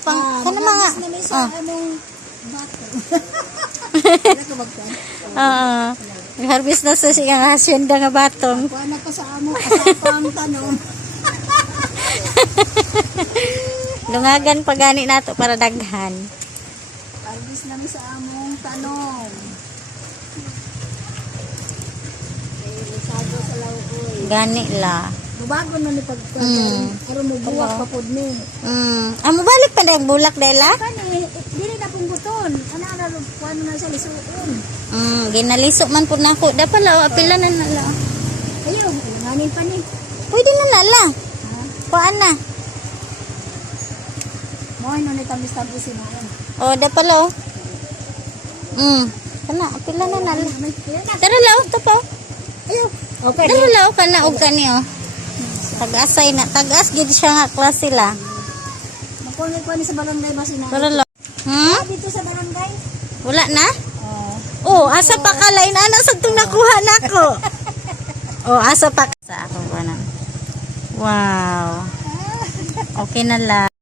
pang kana mga. Sa among bato. Harvest na sa siyang hasyenda nga batong. Kuha na ko sa among kasapang tanong. Lungagan pa gani nato para daghan. Harvest namin sa among tanong. Lisado sa laukoy. Gani la. Bago na ni pagkaroon. Karon mo buwak pa pod ni. Amo balik pa ang bulak dela? Kani dili na pong buton. Ana kuan na sa lisuon. Ginalisok man pud nako. Dapat la apila na nala. Ayo, nganin pa ni. Pwede na nala. Kuan na. Mo ino ni tamis-tamis si Mayan. Oh, dapat la. Kana apila na nala. Tara la, tapaw. Ayo. Okay. Tara la kana og kani oh. Tag-asay na, tag-as gid siya nga klase la. Makunay ko ni sa barangay ba sina? Tara la. Dito sa barangay. Wala na? Asa pa ka lain ana sa tong nakuha nako. Asa pa sa ako ba na. Wow. Okay na la.